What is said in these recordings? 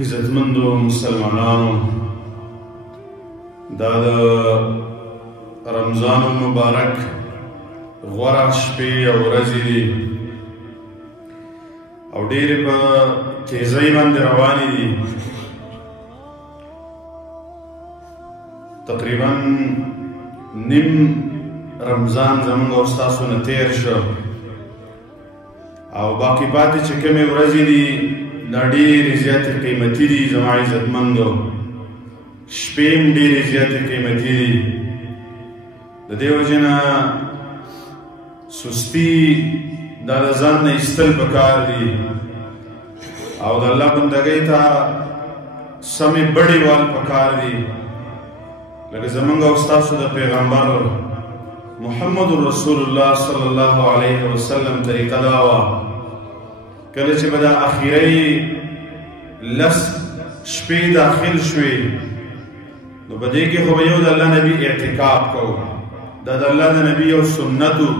عزتمندو مسلمانانو دا د رمضان المبارک غوره شپې او ورځې دي او ډېرې په تیزۍ باندې روانې دي. تقریبا نیم رمضان زموږ او ستاسو نه تېر شو او باقي پاتې چې کومې ورځې دي دا ډېرې زیاتې قیمتي دي. زما عزتمندو شپې هم ډېرې زیاتې قیمتي دي. د دې وجې نه سستي دا د ځان نه ایستل پکار دي او د الله بندګۍ ته سمې بډې وال پکار دي. لکه زموږ او ستاسو د پیغمبر محمد رسول الله صلی الله علیه وسلم طریقه دا وه، کله چې به دا اخیری لس شپې داخل شوې نو په دې کې خو به یو د الله نبي اعتکاف کوو. دا د الله د نبي یو سنت و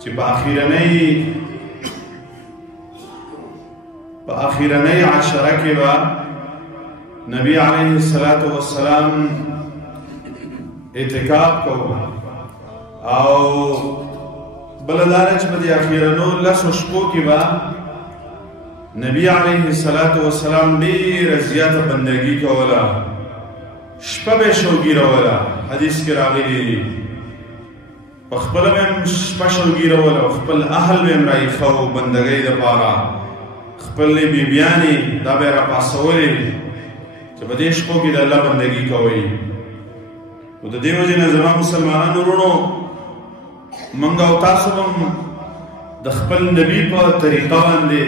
چې په اخیرنۍ عشره کې به نبي علیه الصلاة والسلام اعتکاف کوو او بله دا ده چې په دې اخیرنو لسو شپو کې به نبی علیه الصلاة والسلام ډېره زیاته بندګي کوله، شپه به یې شوګیروله. حدیث کې راغلي دي په خپله به هم شپه شوګیروله او خپل اهل به هم راایښه و بندګۍ دپاره، خپلې بیبیانې دا به یې راپاڅولې چې په دې شپو کې د الله بندګي کوئ. نو د دې وجې نه زما مسلمانانو وروڼو موږ او تاسو هم د خپل نبي په طریقه باندې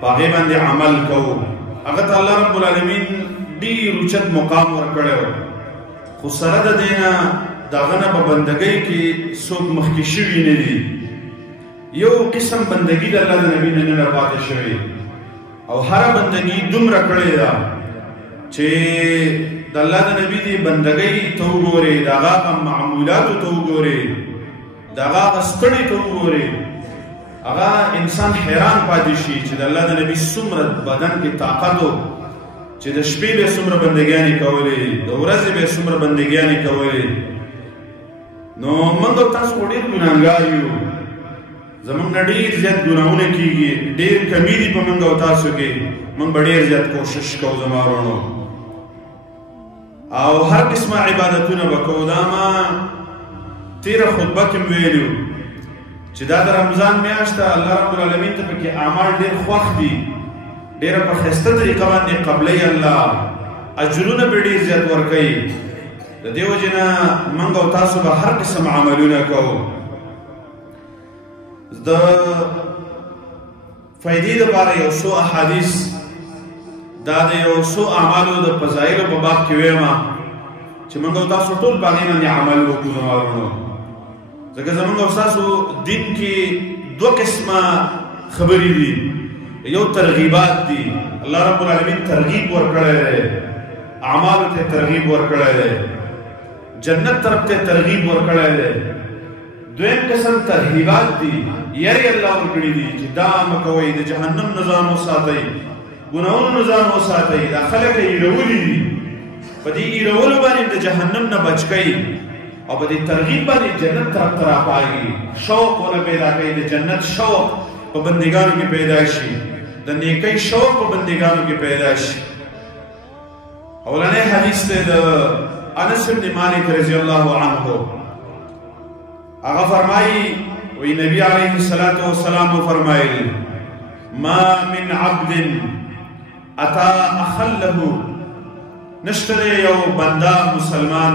په هغې باندې عمل کوو. هغه ته الله رب العالمین ډېر اوچت مقام ورکړی و، خو سره د دې نه د هغه نه په بندګۍ کې څوک مخکې شوي نه دي. یو قسم بندګي د الله د نبي نه نه پاتې شوې او هره بندګي دومره کړې ده چې د الله د نبي دې بندګۍ ته وګورې، د هغه معمولاتو ته وګورې، د هغه ستړي ته وګورې، هغه انسان حیران پاتې شي چې د الله د نبي څومره بدن کې طاقت و چې د شپې به څومره بندګیانې کولې، د ورځې به څومره بندګیانې کولې. نو موږ او تاسو خو ډېر ګناهګار یو، زموږ نه ډېر زیات ګناهونه کېږي، ډېر کمي دي په موږ او تاسو کې. موږ به ډېر زیات کوشش کوو زما وروڼو او هر قسمه عبادتونه به کوو. دا ما تېره خطبه کې م ویلي وو چې دا د رمضان میاشت ده، الله رب العالمین ته پکې اعمال ډېر خوښ دي، ډېره په ښایسته طریقه باندې قبلوي الله، اجرونه به ډېر زیات ورکوي. د دې وجې نه موږ او تاسو به هر قسم عملونه کوو. د فایدې دپاره یو څو احادیث دا د یو څو اعمالو د فضایلو په باب کې ویمه چې موږ او تاسو ټول په هغې باندې عمل وکړو زما وروڼو. ځکه زموږ او ستاسو دین کې دوه قسمه خبرې دي. یو ترغیبات دي، الله رب العالمین ترغیب ورکړی دی، اعمالو ته ترغیب ورکړی دی، جنت طرف ته ترغیب ورکړی دی. دویم قسم ترهیبات دي، یری الله ورکړي دي چې دا مه کوئ، د جهنم نه ځان وساتئ، ګناهونو نه ځان وساتئ. دا خلک یې ایرولي دي، په دې ایرولو باندې د جهنم نه بچ کوي او په دې ترغیب باندې جنت طرف ته راپاږي، شوق ونه پیدا کوي، د جنت شوق په بندګانو کې پیدا شي، د نیکۍ شوق په بندګانو کې پیدا شي. اولنی حدیث دی د انس بن مالک رضی الله عنه، هغه فرمایي وی نبی علیه الصلاة والسلام فرمایل ما من عبد اتا اخله، نشته یو بنده مسلمان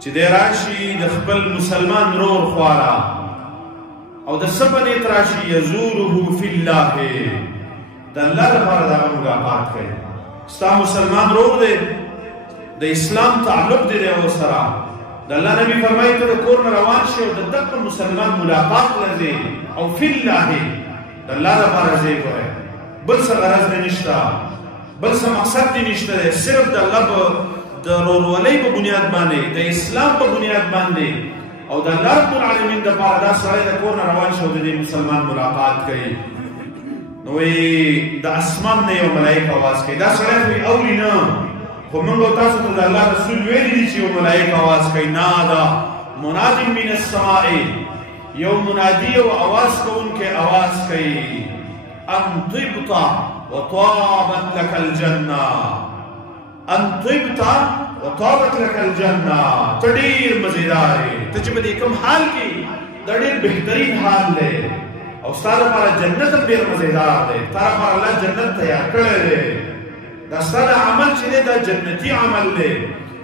چې دی راشي د خپل مسلمان رور خواره او د څه په نیت راشي یزوره فی الله، د الله لپاره د هغه ملاقات کوي. ستا مسلمان رور دی، د اسلام تعلق دی ورسره، د الله نبي فرمایي ته د کور نه روان شي او د دغه مسلمان ملاقات له ځې او فی الله د الله لپاره ځې کوئ، بل څه غرض دې نشته، بل څه مقصد دې نشته دی، صرف د الله د رورولۍ په بنیاد باندې، د اسلام په بنیاد باندې او د الله رب العالمین دپاره دا سړی د کور نه روان شي او د دې مسلمان ملاقات کوي. نو د اسمان نه یو ملائکه आवाज کوي دا سړی وی اوري نه خو موږ تاسو ته د الله رسول ویلي دي چې یو ملائکه आवाज کوي نادا منادی من السماء یو منادی او आवाज کوونکی आवाज کوي ان طبت وطابت لك الجنه ان طبت وطابت لك الجنه تدیر مزیدار ته چې په کوم حال کې د ډېر بهترین حال دی او ستاسو لپاره جنت هم ډېر مزیدار دی تاسو لپاره الله جنت تیار کړی دی دا ستاسو عمل چې دی دا جنتی عمل دی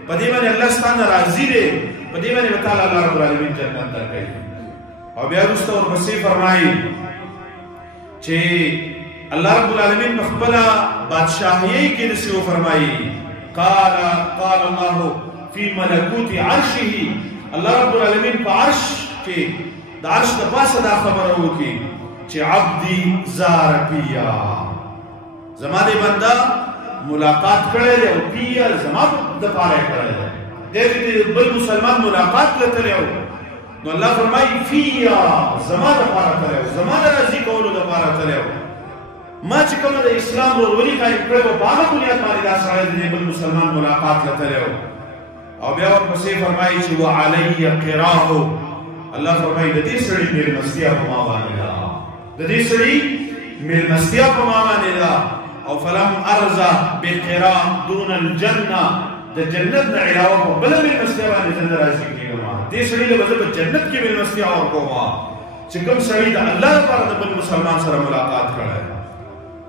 په دې باندې الله ستاسو راضي دی په دې باندې تعالی الله رب العالمین جنت درکوي او بیا وروسته ورپسې فرمایي چې الله رب العالمین په خپل بادشاهۍ کې داسې وفرمایي قال الله في ملكوت عرشه الله رب العالمین په عرش کې د عرش د پاسه دا خبره وکړي چې عبدي زار پیا زما دې بنده ملاقات کړی دی او پیا زما دپاره کړی دی دې بل مسلمان ملاقات له تللی نو الله فرمایي فیا زما دپاره تللی زما د راضي کولو دپاره تللی ما چې کومه د اسلام ورورولي قایم کړی وه په هغه بنیاد باندې دا سړی د بل مسلمان ملاقات له تللی او بیا ورپسې فرمایي چې وعلی قراه الله فرمایي د دې سړي میلمستیا په ما باندې ده د دې سړي میلمستیا په ما باندې ده او فلم ارزه بقرا دون الجنه د جنت نه علاوه په بله میلمستیا باندې زه نه راضي کېږم دې سړي له به په جنت کې میلمستیا ورکوم چې کوم سړي د الله لپاره د بل مسلمان سره ملاقات کړی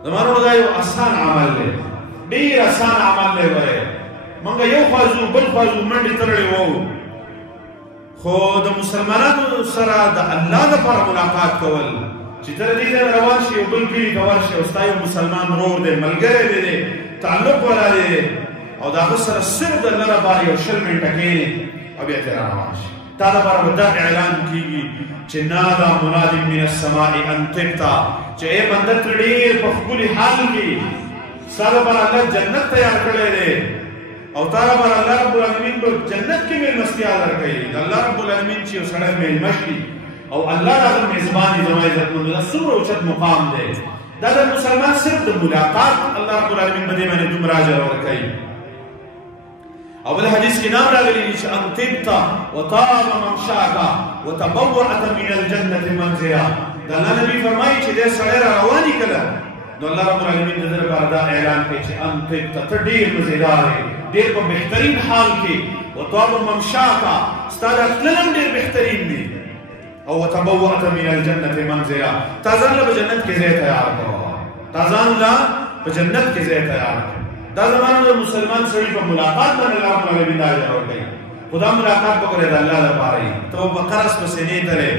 زمانو دا یو اسان عمل دی ډېر اسان عمل دی وایي موږ یو خوا ځو بل خوا ځو منډې تړلې وو خو د مسلمانانو سره د الله لپاره ملاقات کول چې تر دې ځایه روان شي یو بل کلي ته ورشي او ستا یو مسلمان ورور دی ملګری دی تعلق والا دی او د هغه سره صرف د الله لپاره یو 20 منټه کښېنې او بیا ترې روان شي تا لپاره به دا اعلان کېږي چې نادا منادي من السماء ان طبت چې ای بنده ته ډېر په ښکلي حال کې ستا لپاره الله جنت تیار کړی دی او تعالی بر الله رب العالمین په جنت کې میلمستیا درکوي د الله رب العالمین چې یو سړی میلمه شي او الله د هغه میزبان یې زما عزتمند دا څومره اوچت مقام دی دا د مسلمان صرف د ملاقات الله رب العالمین په دې باندې دومره اجر ورکوي او بل حدیث کې نام راغلی دی چې ان طبت وطاب ممشاک وتبوأت من الجنة منزلا د الله نبي فرمایي چې دې سړی را رواني کله نو الله رب العالمین د دې لپاره دا اعلان کوي چې ان طبت ته ډېر مزیدار یې ډېر په بهترین حال کې وطاب ممشاک ستا دا تلل ډېر بهترین دی او وتبوأت من الجنة منزلا تا ځان له په جنت کې ځای تیار کړه تا ځان له په جنت کې ځای تیار کړه دا زمانه د مسلمان سړي په ملاقات باندې الله رب العالمین دا اجر ورکوي خدا ملاقات به کړی د الله لپاره یې ته به قرض پسې نه تلې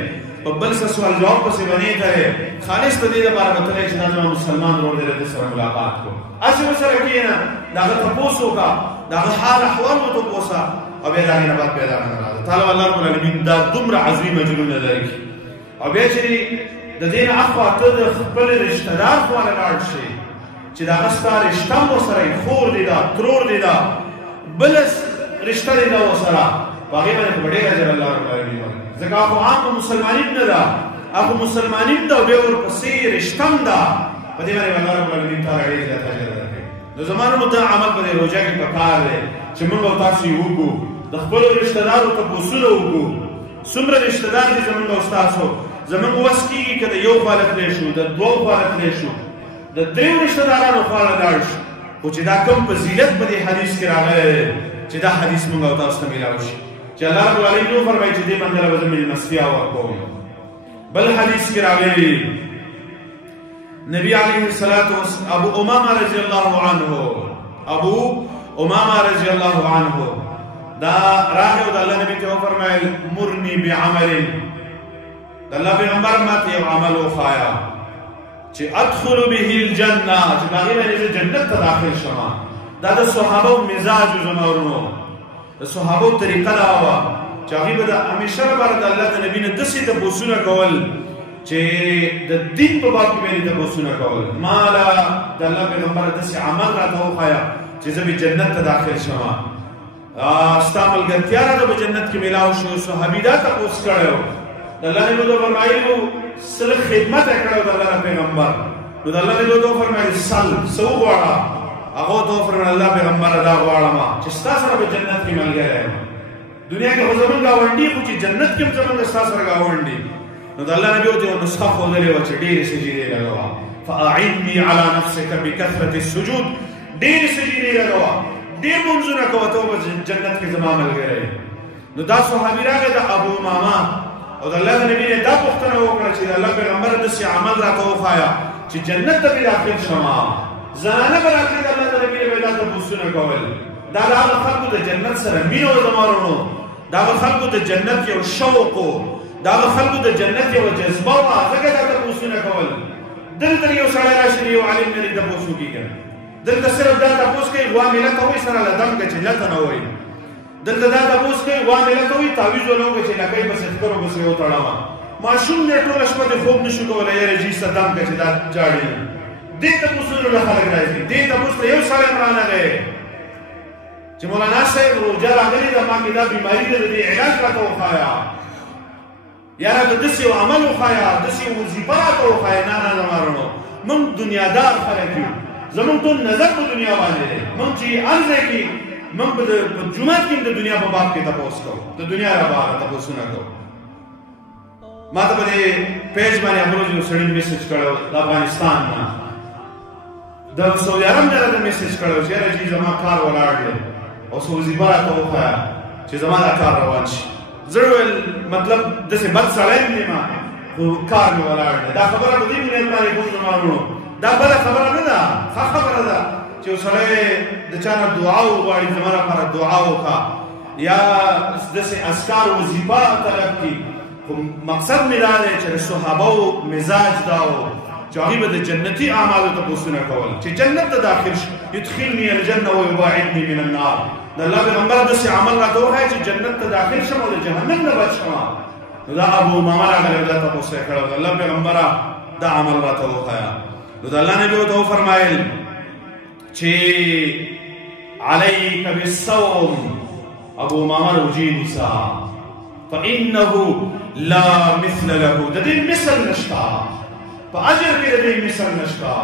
په بل څه سوال جواب پسې به نه تلې خالص ته دې لپاره به تلې چې دا زما مسلمان ورور دی د سره ملاقات کو هسې ورسره کښېنه د هغه تپوس وکړه د هغه حال احوال وتپوسه او بیا د هغې نه بعد بیا د هغه نه راځه تعالی الله رب العالمین دا دومره عظیم اجرونه درکړي او بیا چې د دې نه اخوا ته د خپل رشته دار خواله لاړ شي چې دا ستا رشته هم ورسره خور دی دا ترور دی دا بل رشته دی دا ورسره په هغې باندې په ډېر اجر الله رب العالمین ورکوي ځکه هغه عام مسلماني نه ده هغه مسلماني ده او بیا ورپسې رشته هم ده په دې باندې الله رب العالمین تعالی ډېر زیات اجر درکوي نو زمانو دا عمل په دې روژه کې پکار دی چې موږ او تاسو یې وکړو د خپلو رشته دارو تپوسونه وکړو څومره رشته دار دي زموږ او ستاسو زموږ وس کېږي که د یو خوا تللی شو د دوو خوا تللی شو د دریو رشته دارانو خواله لاړ شو خو چې دا کوم فضیلت په دې حدیث کې راغلی دی چې دا حدیث موږ او تاسو ته میلاو شي چې الله رب العالمین وفرمایي چې دې بنده له به زه میلمستیا ورکوم بل حدیث کې راغلی نبی علیه الصلاة والسلام ابو امامه رضی الله عنه دا راغی او د الله نبي ته وفرمایل مرني بعمل د الله پیغمبر ماته یو عمل وښایه چې ادخل به الجنه چې په هغې باندې زه جنت ته داخل شم دا د صحابو مزاج و زما ورونو د صحابو طریقه دا وه چې هغوی به د همیشه لپاره د الله د نبي نه داسې تپوسونه کول چې د دین په باب کې به یې تپوسونه کول ما له د الله پیغمبر داسې عمل راته وښایه چې زه به جنت ته داخل شم ستا ملګرتیا راته په جنت کې میلاو شو صحابي دا تپوس کړی و د الله نبي ته فرمایلي وو سره خدمت یې کړی و د الله پیغمبر نو د الله نبی ته فرمایي سل سو غواړه هغه ته فرمایي الله پیغمبر دا غواړم چې ستا سره په جنت کې ملګری یم دنیا کې خو زمونږ ګاونډي خو چې جنت کې هم زمونږ ستا سره ګاونډي نو د الله نبی ته یو نسخه ښودلې وه چې ډېرې سجدې لګوه فاعنی علی نفسک بکثرة السجود ډېرې سجدې لګوه ډېر لمونځونه کوه ته به جنت کې زما ملګری نو دا صحابي راغی د ابو امامه او د الله نبی نه دا پوښتنه وکړه چې د الله پیغمبر داسې عمل راته وښایه چې جنت ته به داخل شمه زنانه به راتلې د الله نبي نه به دا تپوسونه کول دا د هغه خلکو د جنت سره مینه وه زما وروڼو د هغه خلکو د جنت یو شوق و د هغه خلکو د جنت یوه جذبه وه ځکه دا تپوسونه کول دلته یو سړی راشي یو عالم نه دې تپوس وکړي که نه دلته صرف دا تپوس کوي غوا میله ته وایي سره له دم که چې لته نه وایي دلته دا تپوس کوي غوا میله ته وایي تعویض ونه وکړه چې لکۍ پسې ښکرو پسې وتړمه ماشوم دی ټوله شپه دې خوب نشو کولی یاره جي څه دم که چې دا جاړي دې تپوسونو له خلک راځي دې تپوس ته یو سړی هم رانغی چې مولانا صاحب روژه راغلې ده ما کې دا بیماري ده د دې علاج راته وښایه یاره د داسې یو عمل وښایه داسې یو وظیفه راته وښایه نه نه زما وروڼو موږ دنیادار خلک یو زموږ ټول نظر په دنیا باندې دی موږ چې هر ځای کې موږ په جومات کې هم د دنیا په باب کې تپوس کوو د دنیا لپاره تپوسونه کوو ما ته په دې پیج باندې همروز یو سړي میسج کړی د افغانستان نه د سعودي عرب نه راته میسج کړی چې یاره چې زما کار ولاړ دی او څه وظیفه راته وښایه چې زما دا کار روان شي زه ویل مطلب داسې بد سړی هم یم خو کار مې ولاړ دی دا خبره په دې بنیاد باندې کوم زما وروڼو دا بله خبره نه ده ښه خبره ده چې یو سړی د چا نه دعا وغواړي زما لپاره دعا وکړه یا داسې اذکار وظیفه طلب کړي خو مقصد مې دا دی چې د صحابو مزاج دا و چې هغوی به د جنتي اعمالو تپوسونه کول چې جنت ته داخل شي یدخلني الجنه ویباعدني من النار د الله پیغمبر داسې عمل راته وښایه چې جنت ته داخل شم او د جهنم نه بچ شم نو دا ابو امامه راغلی دا تپوس یې کړی د الله پیغمبره دا عمل راته وښایه نو د الله نبي ورته وفرمایل چې علیک بالصوم ابو امامه روجې نیسه فانه لا مثل له د دې مثل نشته په اجر کې د دې مثل نشته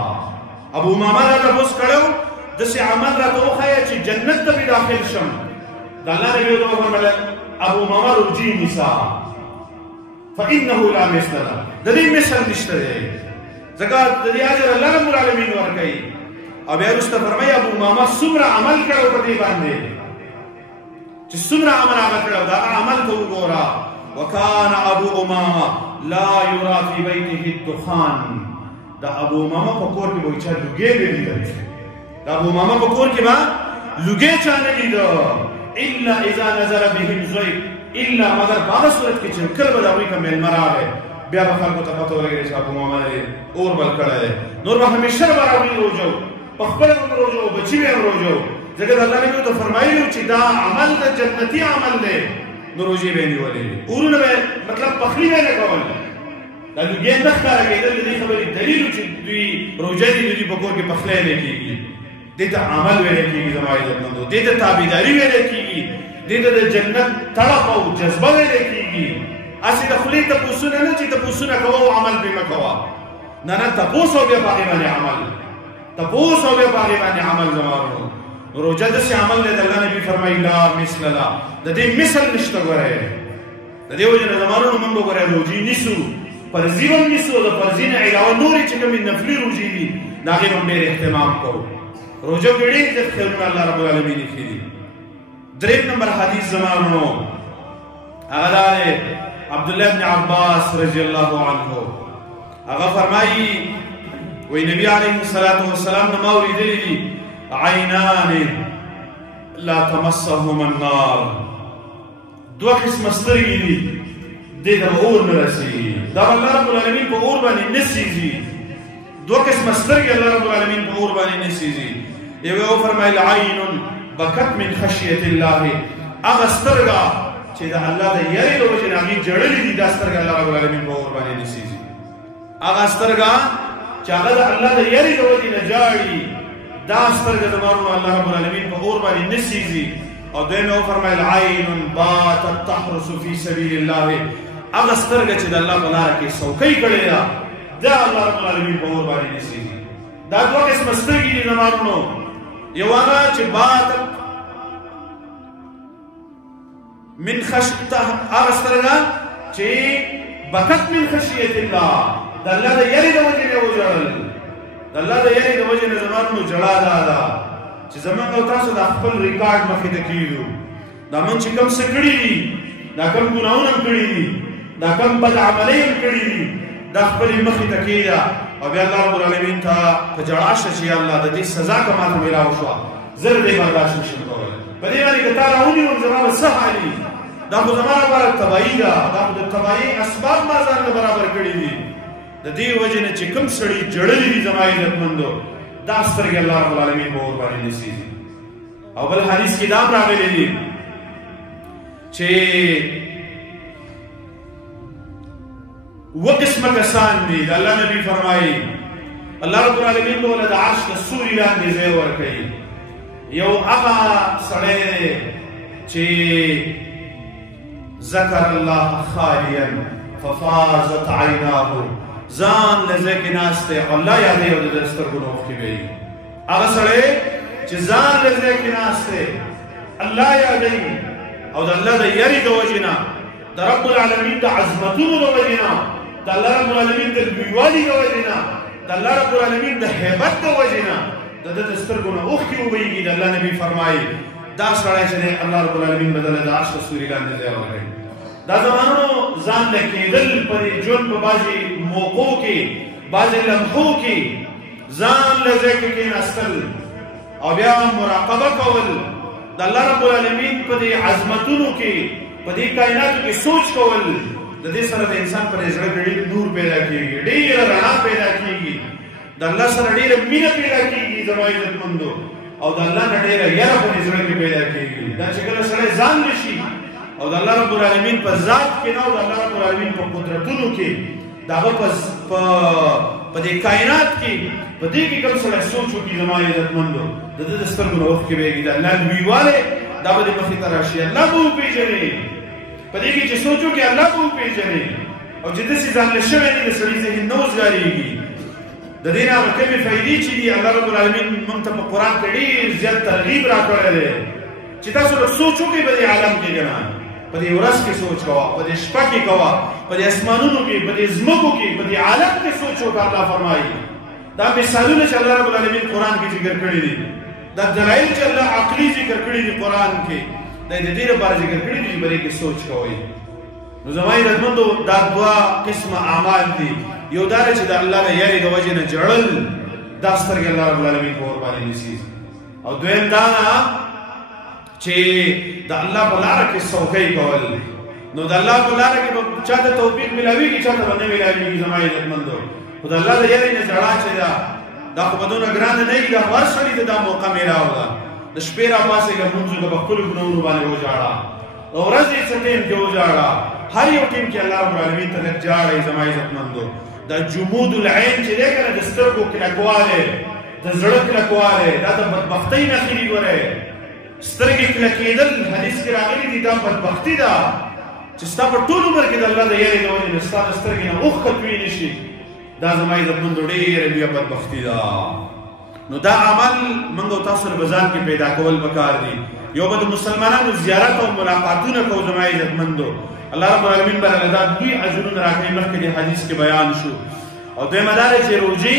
ابو امامه را تپوس کړی داسې عمل راته وښایه چې جنت ته مې داخل شم د الله نبي ورته وفرمایل ابو امامه روجې نیسه فانه لا مثل له د دې مثل نشته دی ځکه د دې اجر الله رب العالمین ورکوي او بیا وروسته فرمایي ابو امامه څومره عمل کړی په دې باندې چې څومره عمل هغه کړی د هغه عمل ته وګوره وكان ابو امامه لا يرى في بيته الدخان دا ابو امامه په کور کې وایي چې لوګي به لیدل دا ابو امامه په کور کې به لوګي چا نه لیدو الا اذا نزل بهم ضيف الا مگر په هغه صورت کې چې کله به د هغوی که میلمه راغی بیا به خلکو ته پته ولګېږي چې ابو امامه اور بل کړی دی نور به همیشه به راغلي روژه په خپله هم روژه و بچي به هم روژه و ځکه د الله نبي ورته فرمایلي چې دا عمل د جنتي عمل دی نو روژې به یې نیولې اورونه به مطلب پخلي به یې نه کول دا لوګي نه ښکاره کېدل د دې خبرې دلیل و چې دوی روژه دي دوی په کور کې پخلی نه کېږي دې ته عمل ویلی کېږي زما عزتمندو دې ته تابعداري ویلی کېږي دې ته د جنت تړپ او جذبه ویلی کېږي هسې د خولې تپوسونه نه چې تپوسونه کوه او عمل پرې مه کوه نه نه تپوس او بیا په هغې باندې عمل تپوس او بیا په هغې باندې عمل زما وروڼو روژه داسې عمل دی د الله نبي فرمایي لا مثل له د دې مثل نشته ګورئ د دې وجې نه زما وروڼو موږ به ګورئ روژې نیسو فرضي به هم نیسو د فرضي نه علاوه نورې چې کومې نفلي روژې دي د هغې به هم ډېر اهتمام کوو روژه کې ډېر زیات خیرونه الله رب العالمین ایښي دي درېیم نمبر حدیث زما وروڼو هغه دا دی عبدالله بن عباس رضی الله عنه هغه فرمایي وی نبی علیه الصلاة والسلام نه ما اورېدلي دي عینان لا تمسهما النار دوه قسمه سترګې دي دې ته به اور نه رسېږي دا به الله رب العالمین په اور باندې نه سېځي دوه قسمه سترګې الله رب العالمین په اور باندې نه سېځي یو یې وفرمایل عین بکت من خشیة الله هغه سترګه چې د الله د یاري د وجې نه هغې جړلې دي دا سترګه الله رب العالمین په اور باندې نه سېځي هغه سترګه چې هغه د الله د یاري د وجې نه جاړي دا سترګه زما وروڼو الله رب العالمین په اور باندې نه سېځي او دویم یې وفرمایل عین باتت تحرس فی سبیل الله هغه سترګه چې د الله په لاره کې څوکۍ کړې ده دا الله رب العالمین په اور باندې نصیږي. دا دوه قسمه سترګې دي زمانونو. یو هغه چې باتت من هغه سترګه چې بکت من خشیت الله، د الله د یری د وجې نه وژړل. د الله د یری د وجې نه زمانونو ژړا دا ده چې زمونږ او تاسو د خپل ریکارډ مخې ته کېږو. دا من چې کوم څه کړي دي، دا کوم ګناهونه کړي دي، دا کوم بد عملۍ کړي دي، دا خپلې مخې ته کېږه او بیا الله رب العالمین ته په ژړا شه چې الله د دې سزا که ماته میلاو شوه، زه د دې برداشت نشم کولی. په دې باندې که تا راونیوم زما به څه حالي؟ دا خو زما لپاره تباهي ده. دا خو د تباهۍ اسباب ما ځان له برابر کړي دي. د دې وجې نه چې کوم سړي ژړلي دي زما عزتمندو، دا سترګې الله رب العالمین په اور باندې نصیږي. او بل حدیث کې دا هم راغلی دي چې اووه قسمه کسان دي. د الله نبي فرمایي الله رب العالمین به له د عرش د سوري لاندې ځای ورکوي. یو هغه سړی دی چې ذکر الله خالیا ففاضت عیناه، ځان له ځای کې ناست دی الله یادوي او د ده سترګو نه اوښکې وهي. هغه سړی چې ځان له ځای کې ناست دی الله یادوي او د الله د یرې د وجې نه، د رب العالمین د عظمتونو د وجې نه، د الله رب العالمین د لویوالي د وجې نه، د الله رب العالمین د هیبت د وجې نه د ده د سترګو نه اوښکې وبهیږي. د الله نبي فرمایي دا سړی چې دی الله رب العالمین به دله د عرش د سوري لاندې ځای ورکوي. دا زمانونو ځان له کېدل په دې ژوند په بعضې موقعو کې، بعضې لمحو کې ځان له ځای کې کېناستل او بیا مراقبه کول، د الله رب العالمین په دې عظمتونو کې، په دې کائناتو کې سوچ کول، د دې سره د انسان پر زړه کې ډېر نور پیدا کېږي، ډېره رڼا پیدا کېږي، د الله سره ډېره مینه پیدا کېږي زما عزتمندو، او د الله نه ډېره یره په دې زړه کې پیدا کېږي. دا چې کله سړی ځان نشي او د الله رب العالمین په ذات کې نه او د الله رب العالمین په قدرتونو کې، د هغه په دې کائنات کې په دې کې کوم سړی سوچ وکړي زما عزتمندو، د ده د سترګو نه اوښکې وهیږي. د الله لویوالی دا به د مخې ته راشي، الله به وپېژنې. په دې کې چې سوچ وکړي الله به وپېژنې. او چې داسې ځان له شوی دی د سړي ذهن نه وزګارېږي. د دې نه هغه کمې فایدې چې دي الله رب العالمین موږ ته په قرآن کې ډېر زیات ترغیب راکړی دی چې تاسو لږ سوچ وکړئ په دې عالم کې که نه، په دې ورځ کې سوچ کوه، په دې شپه کې کوه، په دې اسمانونو کې، په دې ځمکو کې، په دې عالم کې سوچ وکړه. الله فرمایي دا مثالونه چې الله رب العالمین قرآن کې ذکر کړي دي، دا دلایل چې الله عقلي ذکر کړي دي قرآن کې، دا د دې لپاره ذکر کړي دي چې په دې کې سوچ کوئ. نو زما عزتمندو دا دوه قسمه اعمال دي. یو دا چې د الله د یرې د وجې نه ژړل، دا سترګې الله رب العالمین په اور باندې نصیږي. او دویم دا چې د الله په لاره کې څوکۍ کول. نو د الله په لاره کې به چا ته توفیق میلاویږي، چا ته به نه میلاویږي زما عزتمندو. خو د الله د یرې نه ژړا چې ده دا خو به دونه ګرانه نه وي، دا خو هر سړي ته دا موقع میلاو ده. د شپې راپاڅېږه لمونځ وکړه، په خپلو ګناهونو باندې وژاړه، د ورځې څه ټیم کې وژاړه، هر یو ټیم کې الله رب العالمین ته لږ ژاړئ زما عزتمندو. دا جمود العین چې دی که نه د سترګو کلکوالی، د زړه کلکوالی، دا د بدبختۍ نښې دي. ګورئ سترګې کلکېدل حدیث کې راغلي دي، دا بدبختي ده چې ستا په ټول عمر کې د الله د یرې د وجې نه ستا د سترګې نه اوښکه توی نه شي. دا زما عزتمندو ډېره لویه بدبختي ده. نو دا عمل موږ او تاسو په ځان کې پیدا کول پکار دي. یو به د مسلمانانو زیارت او ملاقاتونه کوو زما عزتمندو، الله رب العالمین به دا دوی اجرونه راکوي، مخکې د حدیث کې بیان شو. او دویمه دا دی چې روژې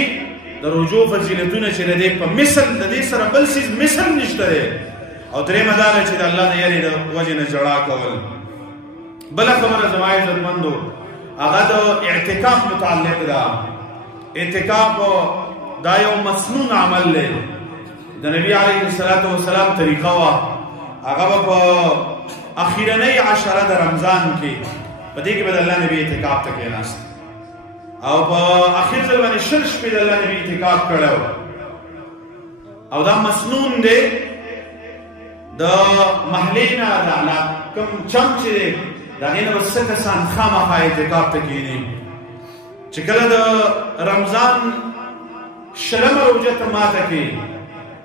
د روژو فضیلتونه چې د دې په مثل د دې سره بل څیز مثل نشته دی. او درېیمه دا ده چې د الله د یرې د وجې نه ژړا کول. بله خبره زما عزتمندو هغه د اعتکاف متعلق ده. اعتکاف دا یو مسنون عمل دی. د نبي علیه السلام طریقه وه، هغه به په اخیرنۍ عشره د رمضان کې په دې کې به د الله نبي اعتکاف ته کېناست او په اخر ځل باندې شل شپې د الله نبي اعتکاف کړی و. او دا مسنون دی د محلې نه د کوم چم چې دی د هغې نه به څه کسان خامخا اعتکاف ته کښېني چې کله د رمضان شلمه روژه ته ماته کړي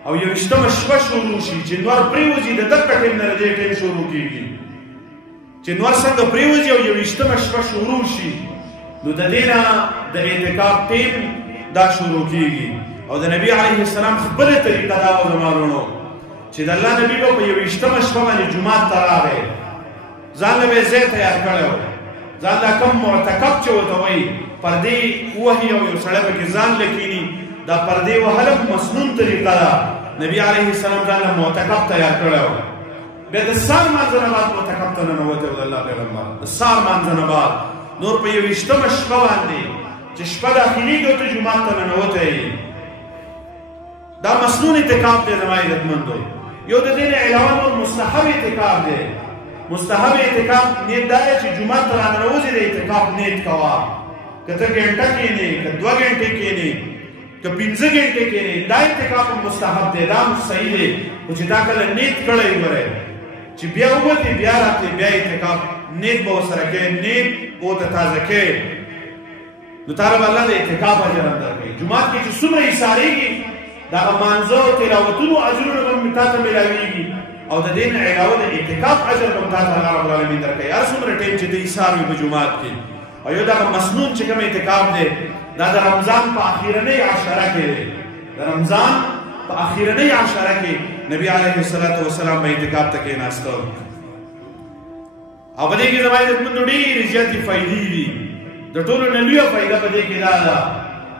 او یویشتمه شپه شروع شي چې نور پرېوځي د دغه ټیم نه د دې ټیم شروع کېږي چې نور څنګه پرېوځي او یویشتمه شپه شروع شي نو د دې نه د اعتکاف ټیم دا شروع کیږي او د نبی علیه السلام خپله طریقه دا وه زما وروڼو چې د الله نبي به په 21مه شپه باندې جومات ته راغی ځان له به یې ځای تیار کړی و ځان له کوم معتکف چې ورته وایي پردې ووهي او یو سړی پکې ځان له کښېني دا پردې وهل مسنون طریقه ده نبی علیه السلام ځان له معتکف تیار کړی و بیا د سهار مانځه نه بعد معتکف ته ننوتی و د الله پیغمبر د سهار مانځه نه بعد نور په 21مه شپه باندې چې شپه داخلېږي او ته جومات ته ننوتی یې دا مسنون اعتکاف دی زما عزتمندو یو د دې نه علاوه نور مستحب اعتکاف دی مستحب اعتکاف نیت دا دی چې جومات ته راننوځې د اعتکاف نیت کوه که ته ګنټه کښېنې که 2 ګنټې کښېنې که 5 ګنټې کښېنې دا اعتکاف هم مستحب دی دا هم صحیح دی خو چې دا کله نیت کړی وری چې بیا ووتې بیا راتلې بیا اعتکاف نیت به ورسره کوې نیت به ورته تازه کوې نو تاله به الله د اعتکاف اجر هم درکوي جومات کې چې څومره ایسارېږي د هغه مانځه او تلاوتونو اجرونه به هم تا ته میلاوېږي او د دې نه علاوه د اعتکاف اجر به هم تا ته الله رب العالمین درکوي هر څومره ټایم چې ته ایسار وي په جومات کې او یو دغه مسنون چې کوم اعتکاف دی دا د رمضان په اخیرنۍ عشره کې دی د رمضان په اخیرنۍ عشره کې نبی علیه السلام به اعتکاف ته کېناسته او په دې کې زما عزتمندو ډېرې زیاتې فایدې دي د ټولو نه لویه فایده په دې کې دا ده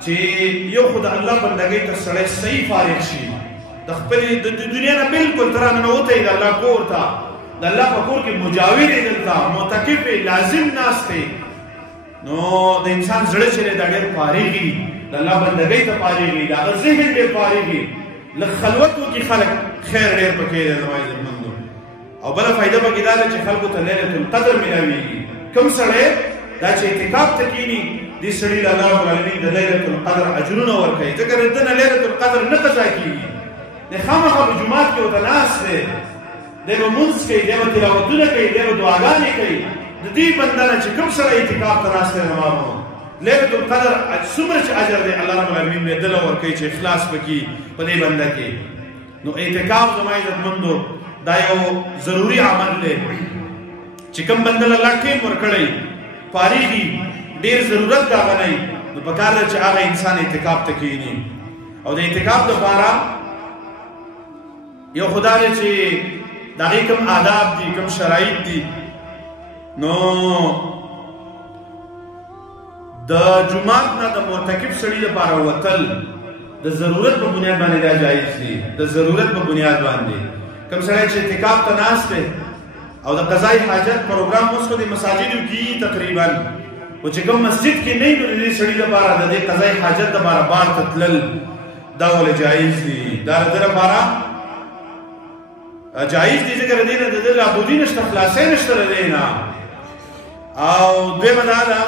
چې یو خو د الله بندګۍ ته سړی صحیح فارغ شي د خپلې د دنیا نه بالکل ته راننوتی د الله کور ته د الله په کور کې مجاور یې دلته معتکف یې لازم ناست دی نو د انسان زړه چې دی دا ډېر فارغي د الله بندګۍ ته فارغي د هغه ذهن ډېر فارغي لږ خلوت وکړي خلک خیر ډېر پکې دی زما عزتمندو او بله فایده پکې دا ده چې خلکو ته لیلة القدر میلاویږي کوم سړی دا چې اعتکاف ته کښېني دې سړي له الله رب العالمین د لیلة القدر اجرونه ورکوي ځکه د ده نه لیلة القدر نه قضا کېږي دی خامخا په جومات کې ورته ناست دی دی به مونځ کوي دی به تلاوتونه کوي دی به دعاګانې کوي د دې بنده نه چې کوم سړی اعتکاف ته ناست دی زما ورونو لیلة القدر څومره چې اجر دی الله رب العالمین به دله ورکوي چې اخلاص پکې په دې بنده کې نو اعتکاف زما عزتمندو دا یو ضروري عمل دی چې کوم بنده له الله ټیم ورکړی فارغي ډېر ضرورت د هغه نه نو پکار ده چې هغه انسان اعتکاف ته کښېني او د اعتکاف دپاره یو خو دا دی چې د هغې کوم آداب دي کوم شرایط دي نو د جومات نه د معتکف سړي دپاره وتل د ضرورت په بنیاد باندې دا جایز دي د ضرورت په بنیاد باندې کوم سړی چې اعتکاف ته ناست دی او د قضای حاجت پروګرام اوس خو د مساجدو کې تقریبا او چې کوم مسجد کې نه وي نو د دې سړي لپاره د دې قضای حاجت لپاره بار ته تلل دا ولې جایز دي دا د ده لپاره جایز دي ځکه د دې نه د ده لابودي نشته خلاصۍ نشته د دې نه او دویمه دا ده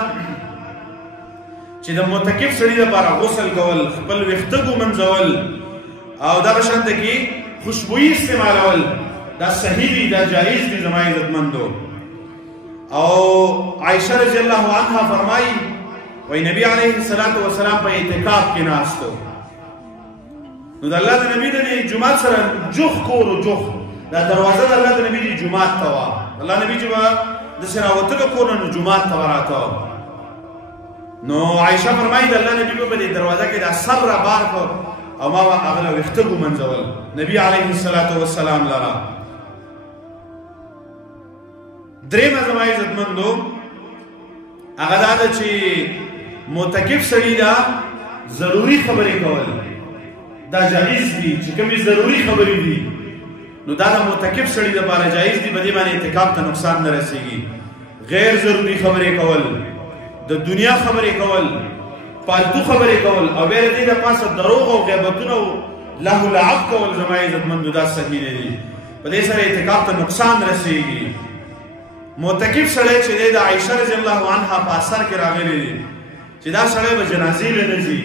چې د معتکف سړي لپاره غسل کول خپل ویښته ږمنځول او دغه شانته کې خوشبویي استعمالول دا صحیح دي دا جایز دي زما عزتمندو او عائشه رضی الله عنها فرمایي وایي نبی علیه السلام په اعتکاف کې ناست و نو د الله د نبي د جومات سره جوخ کور و جوخ دا دروازه د الله د نبي د جومات ته وه الله نبي چې به داسې راوتلو کور نه نو جومات ته به راته نو عائشه فرمایي د الله نبي به په دې دروازه کې دا سر را بار کړ او ما به هغه له ویښته ږمنځول نبي علیه السلام لره درېیمه زما عزتمندو هغه دا ده چې معتکف سړي دا ضروري خبرې کول دا جایز دي چې کومې ضروري خبرې دي نو دا د معتکف سړي دپاره جایز دي په دې باندې اعتکاف ته نقصان نه رسېږي غیر ضروري خبرې کول د دنیا خبرې کول پالتو خبرې کول او بیا د دې د پاسه دروغ او غیبتونه او لهو لعب کول زما عزتمندو دا صحیح نه دي په دې سره اعتکاف ته نقصان رسېږي معتکف سړی چې دی د عایشه رضی الله عنها په اثر کې راغلی دی چې دا سړی به جنازې له نه ځي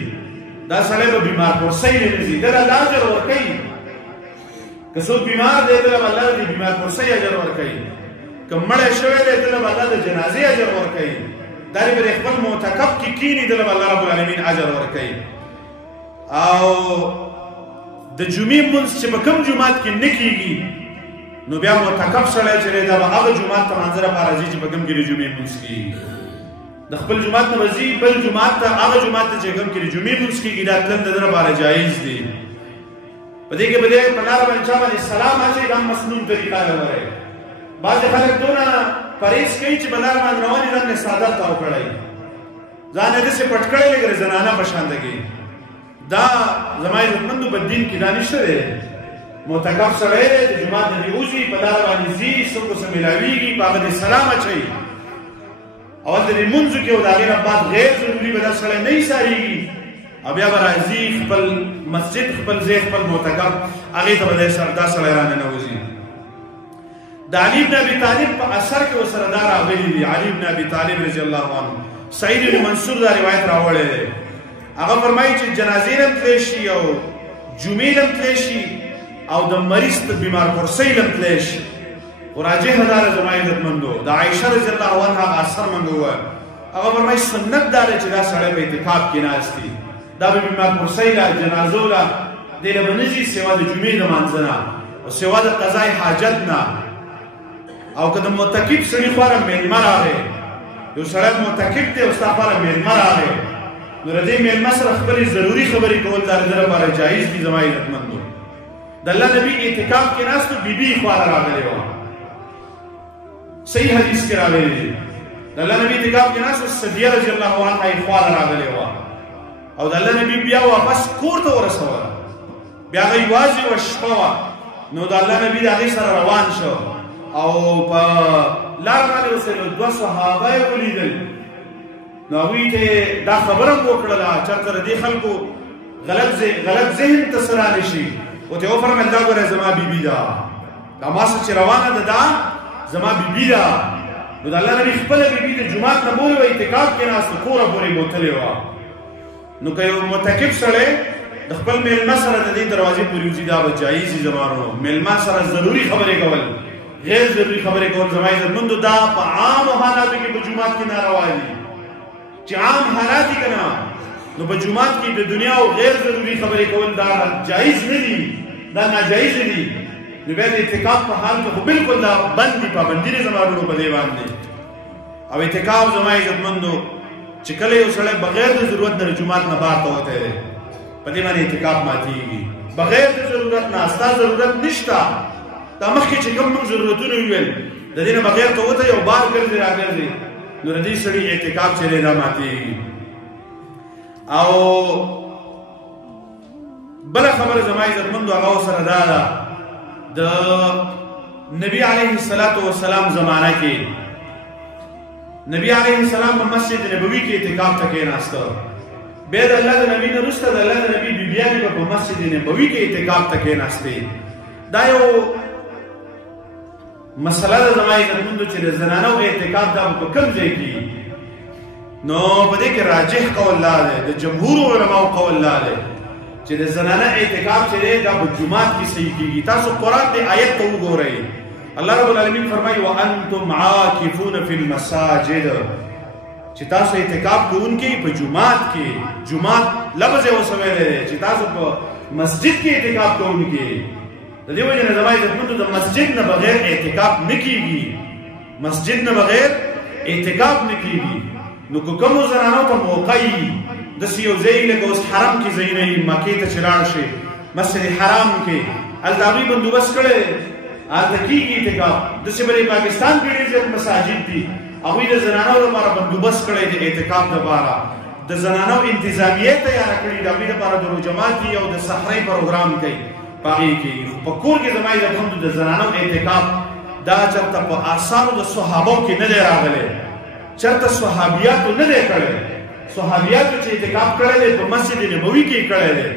دا سړی به بیمار پرسۍ له نه ځي ده له الله اجر ورکوي که څوک بیمار دی ده له به الله د بیمار پرسۍ اجر ورکوي که مړی شوی دی ده له به الله د جنازې اجر ورکوي دا دی به د خپل معتکف کې کښېني ده له به الله رب العالمین اجر ورکوي او د جمعې لمونځ چې په کوم جومات کې نه کېږي نو بیا معتکف سړی چې دی دا به هغه جومات ته لمانځه لپاره ځي چې په کوم کې د جمعې لمونځ کېږي د خپل جماعت نه وځي بل جماعت ته هغه جماعت ته چې کوم کې جمعې مونځ کېږي دا تلل د ده لپاره جایز دي. په دې کې به دی په لاره باندې چا باندې سلام اچوي دا مسنون طریقه ده وایي. بعضې خلک دونه پرهیز کوي چې په لاره باندې روان دي ځان یې ساده تاو کړی ځان یې داسې پټ کړی لکه زنانه په شانته کې. دا زما عزتمندو په دین کې دا نشته دی. معتکف سړی دی د جومات نه دې وځي په لاره باندې ځي څوک ورسره میلاویږي په هغه دې سلام اچوي او هلته دې لمونځ وکړي او د هغې نه بعد غیر ضروري به دا سړی نه ایسارېږي او بیا به راځي خپل مسجد خپل ځای خپل معتکف هغې ته به دا سړی راننوځي. د علي بن ابي طالب په اثر کې ورسره دا راغلي دي. علي بن ابي طالب رضی الله عنه سعید بن منصور دا روایت راوړی دی. هغه فرمایي چې جنازې هم تلی شي او جمعې هم تلی شي او د مریض بیمار پرسۍ هم تلی شي. خو راجح دا ده زما عزتمندو د عایشه رضی الله عنها هغه اثر موږ ووایو. هغه فرمایي سنت دا دی چې دا سړی په اعتکاف کې ناست دي. دا به بیمار پرسۍ له جنازو له دې له به نه ځي سوا د جمعې د مانځه نه او سوا د قضای حاجت نه. او که د معتکف سړي خواره میلمه راغی یو سړی معتکف دی او ستا خواره میلمه راغی نو د دې میلمه سره خپلې ضروري خبرې کول دا د ده لپاره جایز دي. زما عزتمندو د الله نبي اعتکاف کې ناستو بیبي یې خواره راغلې وه. صحیح حدیث کې راغلی دی د الله نبي اعتکاف کې ناستو صدیه رضی الله عنها یې خواره راغلې وه او د الله نبي بیا واپس کور ته ورسوله. بیا هغه یوازې وه شپه وه نو د الله نبي د هغې سره روان شو او په لار باندې ورسېدل. دوه صحابه یې ولیدل نو هغوی ته دا خبره هم وکړله چېرته د دې خلکو غلط ذهن ته څه رانه شي. ورته یې وفرمیل دا ګوره زما بیبي ده دا ما څه چې روانه ده دا زما بیبي ده. نو د الله نبي خپله بیبي د جومات نه بولې وه اعتکاف کې ناسته کوره پورې بوتلې وه. نو که یو متکف سړی د خپل میلمه سره د دې دروازې پورې وځي دا به جایز وي. زما ورونو میلمه سره ضروري خبرې کول غیر ضروري خبرې کول زما عزتمندو دا په عامو حالاتو کې په جومات کې ناروا دي. چې عام حالات دي که نه نو په جومات کې د دنیا او غیر ضروري خبرې کول دا جایز نه دي دا ناجایز دي. نو بیا د اعتکاف په حال کې خو بلکل دا بند دي پابندي دی زما ورونو په دې باندې. او اعتکاف زما عزتمندو چې کله یو سړی بغیر د ضرورت نه د جومات نه بار ته وتی دی په دې باندې اعتکاف ماتېږي. بغیر د ضرورت نه ستا ضرورت نشته دا مخکې چې کوم موږ ضرورتونه وویل د دې نه بغیر ته وتی یو بار ګرځې راګرځې نو د دې سړي اعتکاف چې دی دا ماتېږي. او بله خبره زما عزتمندو هغه ورسره دا ده د نبي علیه السلام زمانه کې نبی علیه السلام په مسجد نبوي کې اعتکاف ته کېناسته. بیا د الله د نبي نه وروسته د الله د نبي بیبیانې به په مسجد نبوي کې اعتکاف ته کېناستې. دا یو مسله ده زما عزتمندو چې د زنانو اعتکاف دا به په کوم ځای کې نو په دې کې راجح قول دا دی د جمهور علماو قول دا دی چې د زنانه اعتکاف چې دی دا په جومات کې صحیح کېږي. تاسو قرآن دې آیت ته وګورئ الله رب العالمین فرمایي وانتم عاکفون فی المساجد چې تاسو اعتکاف کوونکي په جومات کې جومات لفظ یې اوس ویلی دی چې تاسو په مسجد کې اعتکاف کوونکي. د دې وجې نه زما عزتمندو د مسجد نه بغیر اعتکاف نه کېږي. مسجد نه بغیر اعتکاف نه کېږي. نو که کومو زنانو ته موقع وي داسې یو ځای لکه اوس حرم کې ځایونه وي مکې ته چې لاړ شي مسجد حرام کې هلته هغوی بندوبست کړی دی هلته کېږي اعتکاف. داسې بلې پاکستان کې ډېر زیات مساجد دي هغوی د زنانو لپاره بندوبست کړی دی اعتکاف دپاره د زنانو انتظامیه تیاره کړي د هغوی لپاره د روجمات دي او د صحرۍ پروګرام کوي په هغې کې. په کور کې زما عزتمندو د زنانو اعتکاف دا چېرته په آثارو د صحابو کې نه دی راغلی چېرته صحابیاتو نه دی کړی. صحابیاتو چې اعتکاف کړی دی په مسجد نبوي کې کړی دی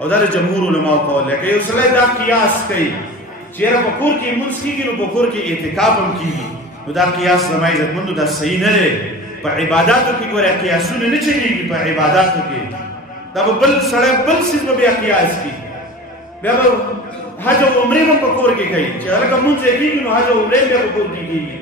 او دا د جمهور علماو قول دی. که یو سړی دا قیاس کوي چې یاره په کور کې لمونځ کېږي نو په کور کې اعتکاف هم کېږي نو دا قیاس زما عزتمندو دا صحیح نه دی. په عباداتو کې ګوره قیاسونه نه چلېږي. په عباداتو کې دا به بل سړی بل څیز به بیا قیاس کړي بیا به حج او عمرې هم په کور کې کوي چې هلکه لمونځ یې کېږي نو حج او عمرې بیا په کور کې کېږي.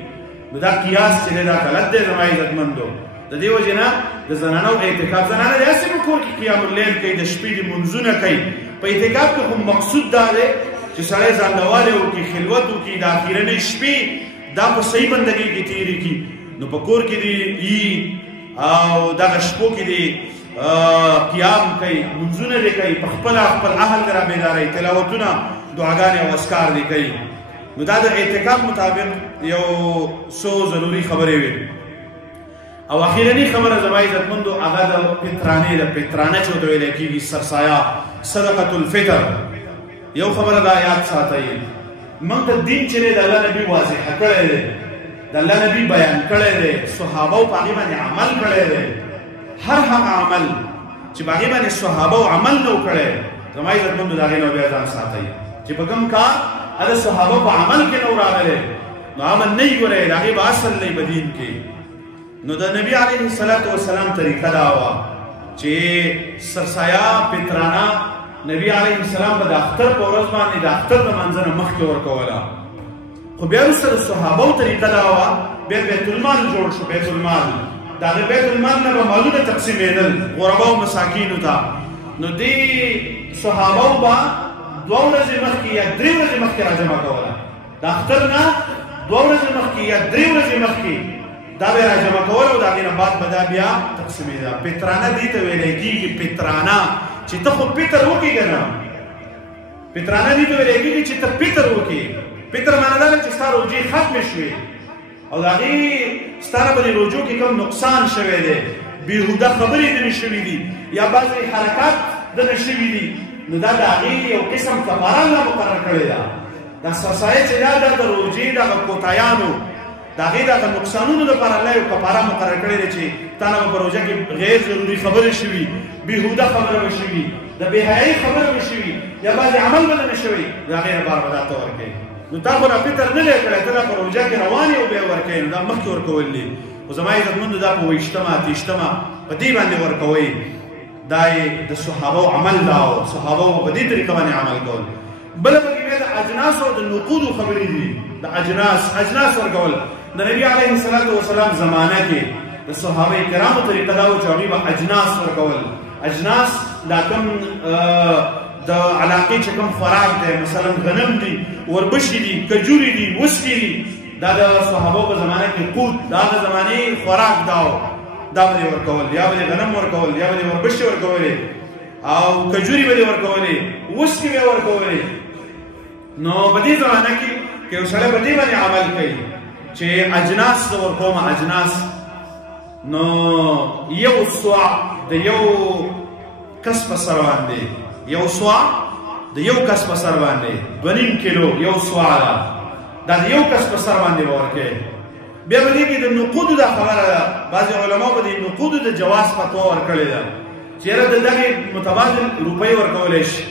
نو دا قیاس چې دی دا غلط دی زما عزتمندو. د دې وجې نه د زنانو اعتکاف زنانه داسې په کور کې قیام اللیل کوي د شپې د لمونځونه کوي. په اعتکاف کې خو مقصود دا دی چې سړی ځانډوالی وکړي خلوت وکړي د اخرنۍ شپې دا په صحیح بندګۍ کې تېرې کړي. نو په کور کې دې یي او دغه شپو کې دي قیام کوي، منځونه دي کوي، په خپل اهل را بیداري، تلاوتونه، دعاګانې او اذکار دي کوي. نو دا د اعتکاف مطابق یو څو ضروري خبرې وي. او اخیرنی خبره زما عزتمندو هغه د فطرانې د فطرانه چې ورته ویل کېږي سرسایه صدقة الفطر. یو خبره دا یاد ساتئ، موږ ته دین چې دی د الله نبي واضحه کړی دی، د الله نبي بیان کړی دی، صحابو په هغې باندې عمل کړی دی. هر هغه عمل چې په هغې باندې صحابو عمل نه و کړی، زما عزتمندو د هغې نه بیا ځان ساتئ چې په کوم کار هغه صحابه په عمل کې نه و راغلی، نو عمل نه یې ګورئ، د هغې به اصل نه په دین کې. نو د نبی علیه السلام طریقه دا وه چې سرسایه فطرانه نبی علیه السلام به د اختر په ورځ باندې د اختر د منځه نه مخکې ورکوله. خو بیا وروسته د صحابو طریقه دا وه، بیا بیت المال جوړ شو. بیت المال د هغې بیت المال نه به مالونه تقسیمېدل غرباو مساکینو ته. نو دې صحابو به 2 ورځې مخکې یا 3 ورځې مخکې راجمع کوله. د اختر نه 2 ورځې مخکې یا 3 ورځې مخکې دا به راجمع کوله، او د هغې نه بعد به دا بیا تقسیمېده. فطرانه دې ته ویلی کېږي، فطرانه چې ته خو فطر وکړې که نه، فطرانه دې ته ویلی کېږي چې ته فطر وکړې. فطر معنی دا ده چې ستا روجې ختمې شوې او د هغې ستا نه به د روجو کې کوم نقصان شوی دی، بېهوده خبرې دنې شوي دي یا بعضې حرکات دنه شوي دي، نو دا د هغې یو قسم کفاره الله مقرر کړې ده. دا سرسایه چې دا د روجې دغه کوتایانو د هغې دغه نقصانونو دپاره الله یو کفاره مقرر کړې ده چې تا نه به په روژه کې غیر ضروري خبرې شوي، بېهوده خبره به شوي، د بېحیایي خبره به شوي یا بعضې عمل به نه شوی، د هغې لپاره به دا ته ورکوي. نو تا خو نه فطر نه دی کړی، ته دا په روژه کې روان یې او بیا یې ورکوي، نو دا مخکې ورکول دي. خو زما عزتمندو دا په 20مه 30مه په دې باندې ورکوئ. دا یې د صحابو عمل دا و، صحابو په دې طریقه باندې عمل کول. بله پکې بیا د اجناسو او د نقودو خبرې دي. د اجناس ورکول د نبي علیه السلام زمانه کې د صحابه کرامو طریقه دا و چې هغوی به اجناس ورکول. اجناس دا کوم د علاقې چې کوم خوراک دی، مثلا غنم دي، وربشې دي، کجورې دي، وسکې دي، دا د صحابو په زمانه کې قوت، د هغه زمانې خوراک دا و، دا به یې ورکول، یا به یې غنم ورکول، یا به یې وربشې ورکولې او کجورې به یې ورکولې، وسکې به یې ورکولې. نو په دې زمانه کې که یو سړی په دې باندې عمل کوي چې اجناس زه ورکوم، اجناس، نو یو سوع د یو کس په سر باندې، یو سوع د یو کس په سر باندې 2.5 کیلو یو سوع ده، دا د یو کس په سر باندې به ورکوي. بیا په دې کې د نقودو دا خبره ده، بعضې علماو به د نقودو د جواز فتوا ورکړې ده چې یاره د دغې متبادل روپۍ ورکولی شي.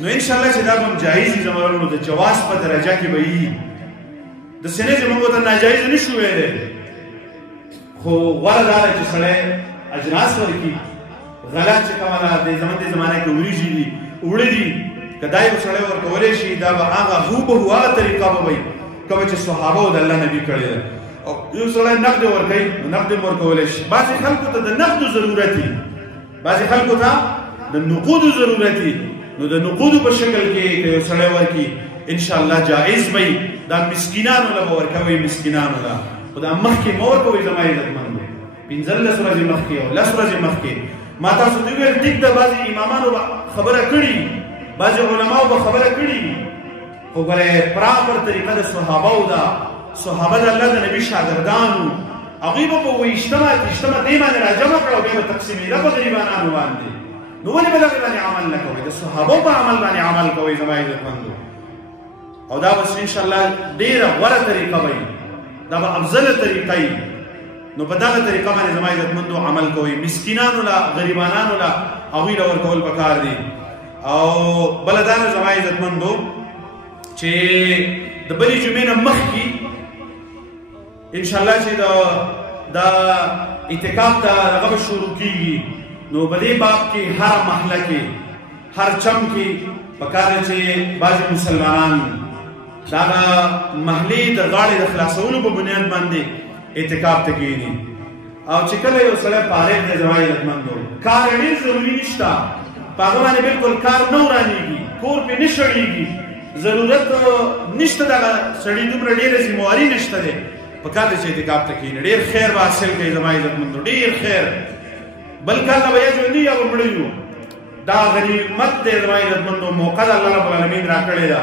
نو انشاءالله چې دا به هم جایز وي زما ورونو، د جواز په درجه کې به وي. د سینې چې موږ ورته ناجایز نه شو ویلی، خو غوره دا ده چې سړی اجناس ورکړي. غله چې کومه ده د زمانه کې وریجې دي، اوړه دي، که دا یو سړی ورکولی شي، دا به هغه هوبهو هغه طریقه به وي کومه چې صحابو د الله نبي کړې ده. او یو سړی نقد ورکوي، نو نقد هم ورکولی شي. بعضې خلکو ته د نقدو ضرورت وي، بعضې خلکو ته د نقودو ضرورت وي، نو د نقودو په شکل کې که یو سړی ورکړي انشاءالله جایز وي. دا مسکینانو له به ورکوئ، مسکینانو له، خو دا مخکې مه ورکوئ زما عزتمندو، 15 ورځې مخکې او 10 ورځې مخکې. ما تاسو ته وویل ټیک ده، بعضې امامانو به خبره کړي، بعضې علماو به خبره کړي، خو ګورئ پراپر طریقه د صحابو ده. صحابه د الله د نبي شاګردانو، هغوی به په 20مه 30مه دې باندې راجمع کړه او بیا به تقسیمېده په غریبانانو باندې. نو ولې به دغې باندې عمل نه کوئ؟ د صحابو په عمل باندې عمل کوئ زما عزتمندو. او دا بس انشاءالله ډېره غوره طریقه وي، دا به افضله طریقه وي. نو په دغه طریقه باندې زما عزتمندو عمل کوئ. مسکینانو له، غریبانانو له هغوی له ورکول پکار دي. او بله دا نه زما عزتمندو چې د بلې جمعې نه مخکې انشاءالله چې دا اعتکاف ته هغه به شروع کېږي. نو په دې باب کې هر محله کې، هر چم کې پکار دی چې بعضې مسلمانان د هغه محلې د غاړې د خلاصولو په بنیاد باندې اعتکاف ته کښېني. او چې کله یو سړی فارغ دی زما عزتمندو، کار یې ډېر ضروري نشته، په هغه باندې بلکل کار نه ورانېږي، کور پرې نه شړېږي، ضرورت نشته، دغه سړي دومره ډېره ذمهواري نشته دی، پکار دی چې اعتکاف ته کښېنئ. ډېر خیر به حاصل کړئ زما عزتمندو، ډېر خیر. بل کال نه به یا ژوندي یا به مړه یو. دا غنیمت دی زما عزتمندو، موقع د الله رب العالمین راکړې ده.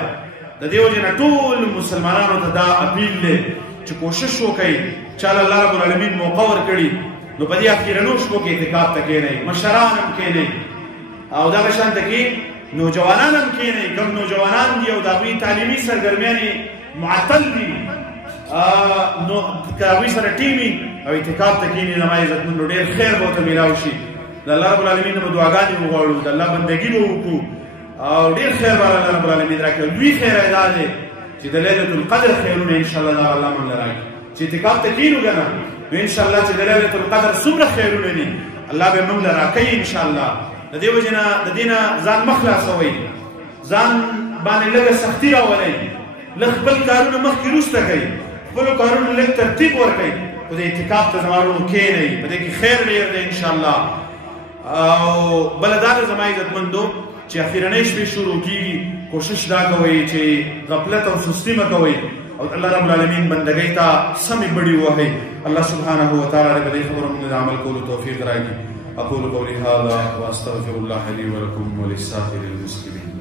د دې وجې نه ټول مسلمانانو ته دا اپیل دی چې کوشش وکړئ چې الله رب العالمین موقع ورکړي نو په دې اخیرنو شپو کې اعتکاف ته کښېنئ. مشران هم کښېنئ او دغه شانته کې نوجوانان هم کښېنئ. کوم نوجوانان دي او د هغوی تعلیمي سرګرمیانې معطل دي نو که هغوی سره ټیمي او اعتکاف ته کښېني زما عزتمندو ډېر خیر به ورته میلاو شي. د الله رب العالمین نه به دعاګانې وغواړو، د الله بندګي به وکړو او ډېر خیر به الله رب العالمین راکړي. لوی خیر یې دا دی چې د لیلة القدر خیرونه انشاءالله دا الله موږ له راکړي. چې اعتکاف ته کښېنو که نه نو انشاءالله چې د لیلة القدر څومره خیرونه دي الله به موږ له راکوي انشاءالله. د دې وجې نه د دې نه ځان مه خلاصوئ، ځان باندې لږه سختي راولئ، لږ خپل کارونه مخکې وروسته کوئ، خپلو کارونو لږ ترتیب ورکوئ. په دې اعتکاف ته زما ورونو کښېنئ، په دې کې خیر ډېر دی انشاءالله. او بله دا ده زما عزتمندو چې اخرنۍ شپې شروع کېږي کوشش دا کوئ چې غفلت او سستي مه کوئ او الله رب العالمین بندګۍ ته سمې بړې ووهئ. الله سبحانه وتعالی د دې خبرو موږ د عمل کولو توفیق راکړي. أقول قولي هذا وأستغفر الله لي ولكم ولسائر المسلمين.